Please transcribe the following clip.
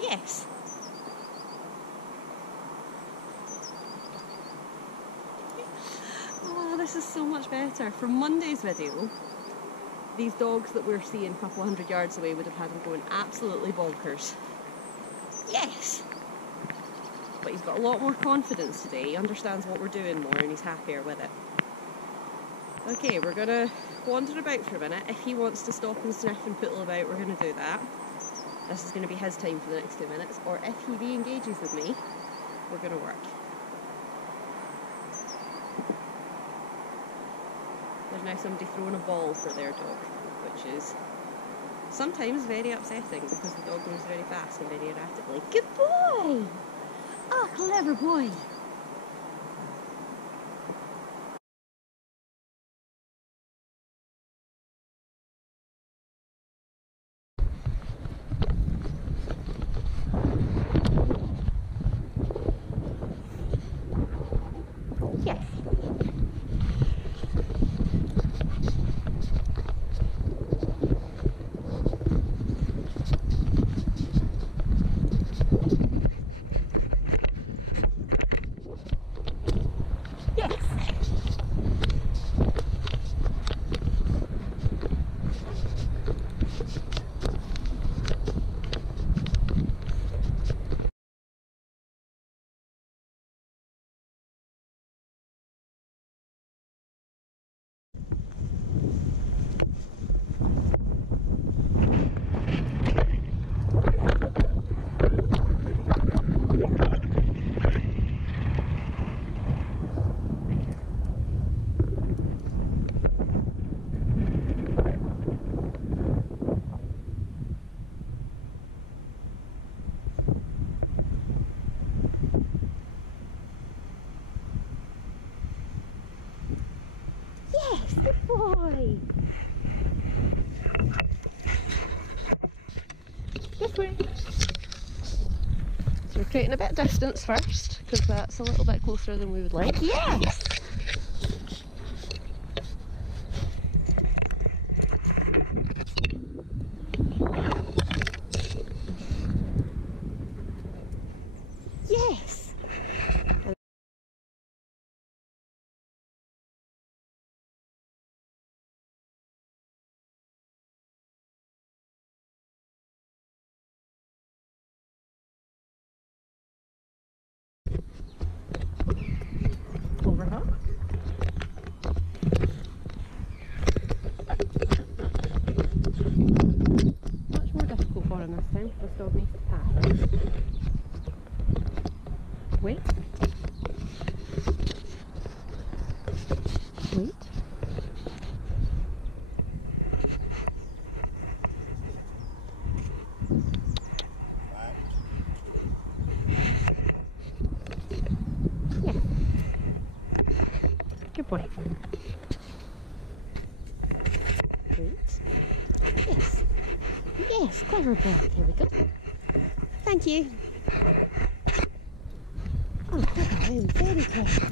Yes. Oh, this is so much better. From Monday's video, these dogs that we're seeing a couple hundred yards away would have had him going absolutely bonkers. Yes! But he's got a lot more confidence today. He understands what we're doing more and he's happier with it. Okay, we're going to wander about for a minute. If he wants to stop and sniff and poodle about, we're going to do that. This is going to be his time for the next 2 minutes. Or if he re-engages with me, we're going to work. There's now somebody throwing a ball for their dog, which is sometimes very upsetting because the dog moves very fast and very erratically. Good boy! Oh, clever boy! Yes. Yes, good boy! This way. So we're creating a bit of distance first, because that's a little bit closer than we would like. Yes! Yes! Overhook. Much more difficult for him this time. This dog needs to pass. Wait. Wait. Yeah. Good boy. Wait. Yes. Yes, clever boy. Here we go. Thank you. Oh, clever. Very clever.